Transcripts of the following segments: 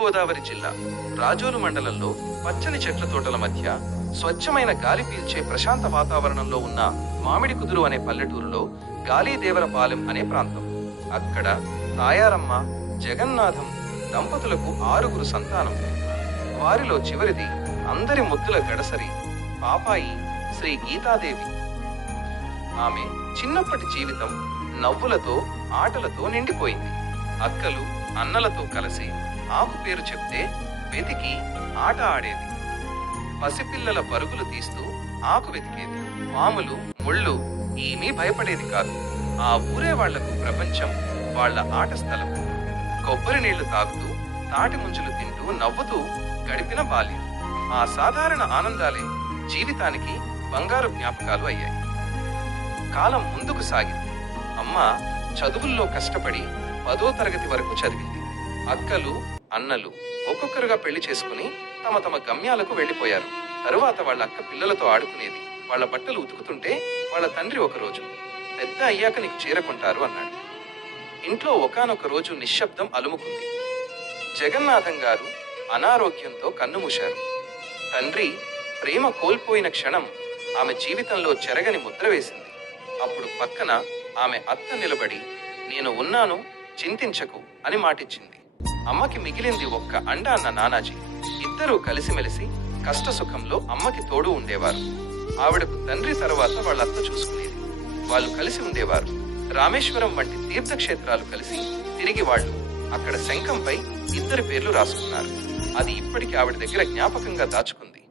గోదావరి జిల్లా రాజోలు మండలంలో పచ్చని చెట్ల తోటల మధ్య స్వచ్ఛమైన గాలి పీల్చే ప్రశాంత వాతావరణంలో ఉన్న మామిడి కుదురు అనే పల్లెటూరులో గాలిదేవరపాలెం అనే ప్రాంతం. అక్కడ తాయారమ్మ, జగన్నాథం దంపతులకు 6 సంతానం. వారిలో చివరిది అందరి ముద్దుల గడసరి పాపాయి శ్రీ గీతాదేవి. ఆమె చిన్నప్పటి జీవితం నవ్వులతో, ఆటలతో నిండిపోయింది. అక్కలు, అన్నలతో కలిసి ఆకు పేరు చెప్తే వెతికి ఆట ఆడేది. పసిపిల్లల పరుగులు తీస్తూ ఆకు వెతికేది. పాములు, ముళ్ళు ఏమీ భయపడేది కాదు. ఆ ఊరే వాళ్లకు ప్రపంచం, వాళ్ల ఆట స్థలం. కొబ్బరి నీళ్లు తాగుతూ, తాటి ముంచులు తింటూ, నవ్వుతూ గడిపిన బాల్యం. ఆ సాధారణ ఆనందాలే జీవితానికి బంగారు జ్ఞాపకాలు అయ్యాయి. కాలం ముందుకు సాగింది. అమ్మ చదువుల్లో కష్టపడి 10వ తరగతి వరకు చదివింది. అక్కలు, అన్నలు ఒక్కొక్కరుగా పెళ్లి చేసుకుని తమ తమ గమ్యాలకు వెళ్లిపోయారు. తరువాత వాళ్ళ అక్క పిల్లలతో ఆడుకునేది. వాళ్ళ బట్టలు ఉతుకుతుంటే వాళ్ళ తండ్రి ఒకరోజు, పెద్ద అయ్యాక నీకు చీర కొంటారు అన్నాడు. ఇంట్లో ఒకానొక రోజు నిశ్శబ్దం అలుముకుంది. జగన్నాథం గారు అనారోగ్యంతో కన్నుమూశారు. తండ్రి ప్రేమ కోల్పోయిన క్షణం ఆమె జీవితంలో చెరగని ముద్ర వేసింది. అప్పుడు పక్కన ఆమె అత్త నిలబడి, నేను ఉన్నాను, చింతించకు అని మాటిచ్చింది. అమ్మకి మిగిలింది ఒక్క అండ అన్న నానాజీ. ఇద్దరూ కలిసిమెలిసి కష్టసుఖంలో అమ్మకి తోడు ఉండేవారు. ఆవిడకు తండ్రి తరువాత వాళ్ళ అత్త చూసుకునేది. వాళ్ళు కలిసి ఉండేవారు. రామేశ్వరం వంటి తీర్థక్షేత్రాలు కలిసి తిరిగి వాళ్ళు అక్కడ శంఖంపై 2 పేర్లు రాసుకున్నారు. అది ఇప్పటికి ఆవిడ దగ్గర జ్ఞాపకంగా దాచుకుంది.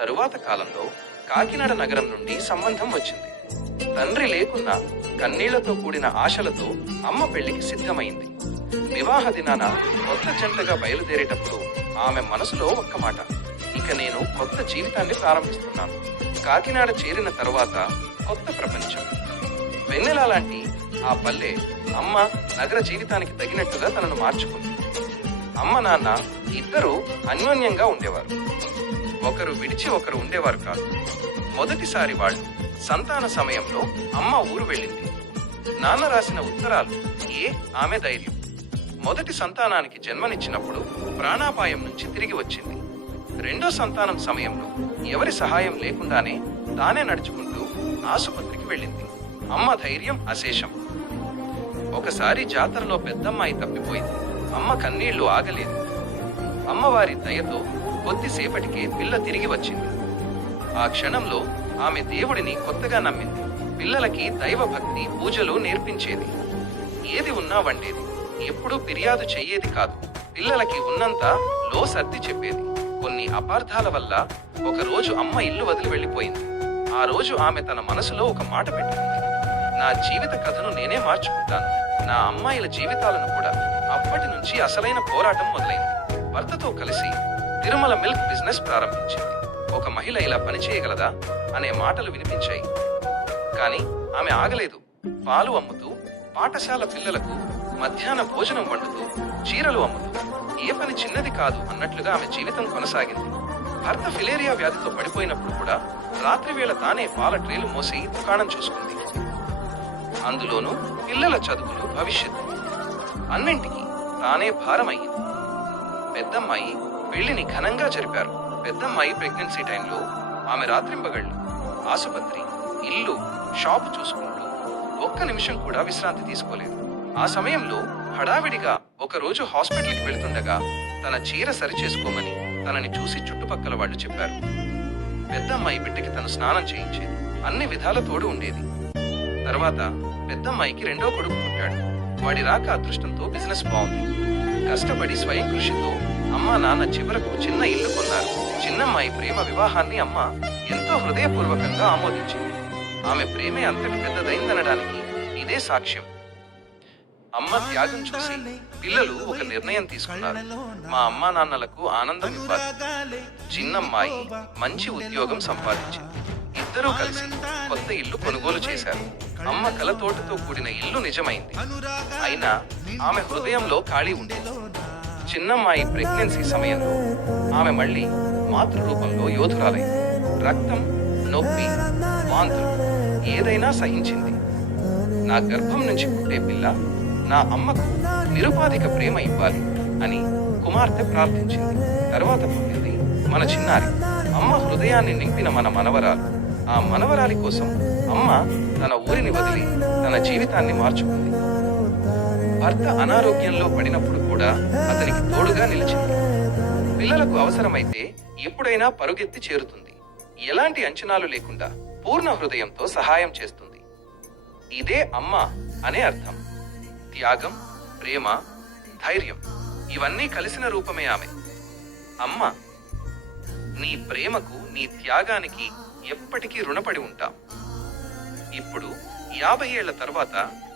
తరువాత కాలంలో కాకినాడ నగరం నుండి సంబంధం వచ్చింది. తండ్రి లేకున్నా కన్నీళ్లతో కూడిన ఆశలతో అమ్మ పెళ్లికి సిద్ధమైంది. వివాహ దినాన కొత్త జంటగా బయలుదేరేటప్పుడు ఆమె మనసులో ఒక్క మాట, ఇక నేను కొత్త జీవితాన్ని ప్రారంభిస్తున్నాను. కాకినాడ చేరిన తరువాత కొత్త ప్రపంచం. వెన్నెల లాంటి ఆ పల్లె అమ్మ నగర జీవితానికి తగినట్టుగా తనను మార్చుకుంది. అమ్మ, నాన్న ఇద్దరూ అన్యోన్యంగా ఉండేవారు. ఒకరు విడిచి ఒకరు ఉండేవారు కాదు. మొదటిసారి వాళ్ళు సంతాన సమయంలో అమ్మ ఊరు వెళ్ళింది. నాన్న రాసిన ఉత్తరాలు ఆమె ధైర్యం. మొదటి సంతానానికి జన్మనిచ్చినప్పుడు ప్రాణాపాయం నుంచి తిరిగి వచ్చింది. రెండో సంతానం సమయంలో ఎవరి సహాయం లేకుండానే తానే నడుచుకుంటూ ఆసుపత్రికి వెళ్ళింది. అమ్మ ధైర్యం అశేషం. ఒకసారి జాతరలో పెద్దమ్మాయి తప్పిపోయింది. అమ్మ కన్నీళ్లు ఆగలేదు. అమ్మవారి దయతో కొద్దిసేపటికే పిల్ల తిరిగి వచ్చింది. ఆ క్షణంలో ఆమె దేవుడిని కొత్తగా నమ్మింది. పిల్లలకి దైవభక్తి, పూజలు నేర్పించేది. ఏది ఉన్నా వండేది. ఎప్పుడూ ఫిర్యాదు చెయ్యేది కాదు. పిల్లలకి ఉన్నంత లో సర్ది చెప్పేది. కొన్ని అపార్థాల వల్ల ఒకరోజు అమ్మ ఇల్లు వదిలి వెళ్ళిపోయింది. ఆ రోజు ఆమె తన మనసులో ఒక మాట పెట్టుకుంది, నా జీవిత కథను నేనే మార్చుకుంటాను, నా అమ్మాయిల జీవితాలను కూడా. అప్పటి నుంచి అసలైన పోరాటం మొదలైంది. భర్తతో కలిసి తిరుమల మిల్క్ బిజినెస్ ప్రారంభించింది. ఒక మహిళ ఇలా పనిచేయగలదా అనే మాటలు వినిపించాయి. కానీ ఆమె ఆగలేదు. పాలు అమ్ముతూ, పాఠశాల పిల్లలకు మధ్యాహ్న భోజనం వండుతూ, చీరలు అమ్ముతూ, ఏ పని చిన్నది కాదు అన్నట్లుగా ఆమె జీవితం కొనసాగింది. భర్త ఫిలేరియా వ్యాధితో పడిపోయినప్పుడు కూడా రాత్రి వేళ తానే పాల ట్రేలు మోసి దుకాణం చూసుకుంది. అందులోనూ పిల్లల చదువులు, భవిష్యత్తు అన్నింటికి తానే భారమయ్యింది. పెద్దమ్మాయి పెళ్లిని ఘనంగా జరిపారు. పెద్దమ్మాయి ప్రెగ్నెన్సీ టైంలో ఆమె రాత్రింబగళ్ళు ఆసుపత్రి, ఇల్లు, షాపు చూసుకుంటూ ఒక్క నిమిషం కూడా విశ్రాంతి తీసుకోలేదు. ఆ సమయంలో హడావిడిగా ఒకరోజు హాస్పిటల్కి వెళుతుండగా తన చీర సరిచేసుకోమని తనని చూసి చుట్టుపక్కల వాళ్ళు చెప్పారు. పెద్దమ్మాయి బిడ్డకి తను స్నానం చేయించేది. అన్ని విధాల తోడు ఉండేది. తర్వాత పెద్దమ్మాయికి 2వ కొడుకు పుట్టాడు. వాడి రాక అదృష్టంతో బిజినెస్ బాగుంది. కష్టపడి స్వయం కృషితో అమ్మా నాన్న చివరకు చిన్న ఇల్లు కొన్నారు. చిన్నమ్మాయి ప్రేమ వివాహాన్ని అమ్మ ఎంతో హృదయపూర్వకంగా ఆమోదించింది. ఆమె ప్రేమే అంతటి పెద్దదైందనడానికి ఇదే సాక్ష్యం. అమ్మ త్యాగం చూసి పిల్లలు ఒక నిర్ణయం తీసుకున్నారు. మా అమ్మా నాన్నలకు ఆనందం ఇవ్వాలి. చిన్నమ్మాయి మంచి ఉద్యోగం సంపాదించింది. ఇద్దరూ కలిసి కొత్త ఇల్లు కొనుగోలు చేశారు. అమ్మ కలతోటతో కూడిన ఇల్లు నిజమైంది. అయినా ఆమె హృదయంలో ఖాళీ ఉండేది. చిన్నమ్మాయి ప్రెగ్నెన్సీ సమయంలో ఆమె మళ్ళీ మాతృరూపంలో యోధురాలైంది. రక్తం, నొప్పి, వాంతులు ఏదైనా సహించింది. నా గర్భం నుంచి పుట్టే పిల్ల నా అమ్మకు నిరుపాధిక ప్రేమ ఇవ్వాలి అని కుమార్తె ప్రార్థించింది. తర్వాత పుట్టింది మన చిన్నారి. అమ్మ హృదయాన్ని నింపిన మన మనవరాలు. ఆ మనవరాలి కోసం అమ్మ తన ఊరిని వదిలి తన జీవితాన్ని మార్చుకుంది. భర్త అనారోగ్యంలో పడినప్పుడు కూడా అతనికి తోడుగా నిలిచింది. పిల్లలకు అవసరమైతే ఎప్పుడైనా పరుగెత్తి చేరుతుంది. ఎలాంటి అంచనాలు లేకుండా పూర్ణ హృదయంతో సహాయం చేస్తుంది. ఇదే అమ్మ అనే అర్థం. త్యాగం, ప్రేమ, ధైర్యం ఇవన్నీ కలిసిన రూపమే ఆమె. అమ్మ, నీ ప్రేమకు, నీ త్యాగానికి ఎప్పటికీ రుణపడి ఉంటాం. ఇప్పుడు 50 ఏళ్ల తర్వాత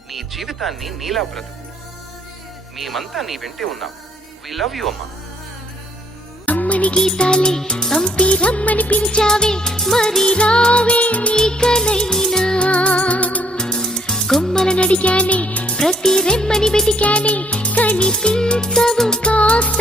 నీ జీవితాన్ని నీలా బ్రతుకు. మేమంతా నీ వెంటే ఉన్నాం. వి లవ్ యు అమ్మా. అమ్మని గీతాలే పంపి రమ్మని పిలిచావే, మరి రావే నీకనైనా. కొమ్మల నడిగానే ప్రతి రెమ్మని వెతికానే, కనిపించవు కాస్త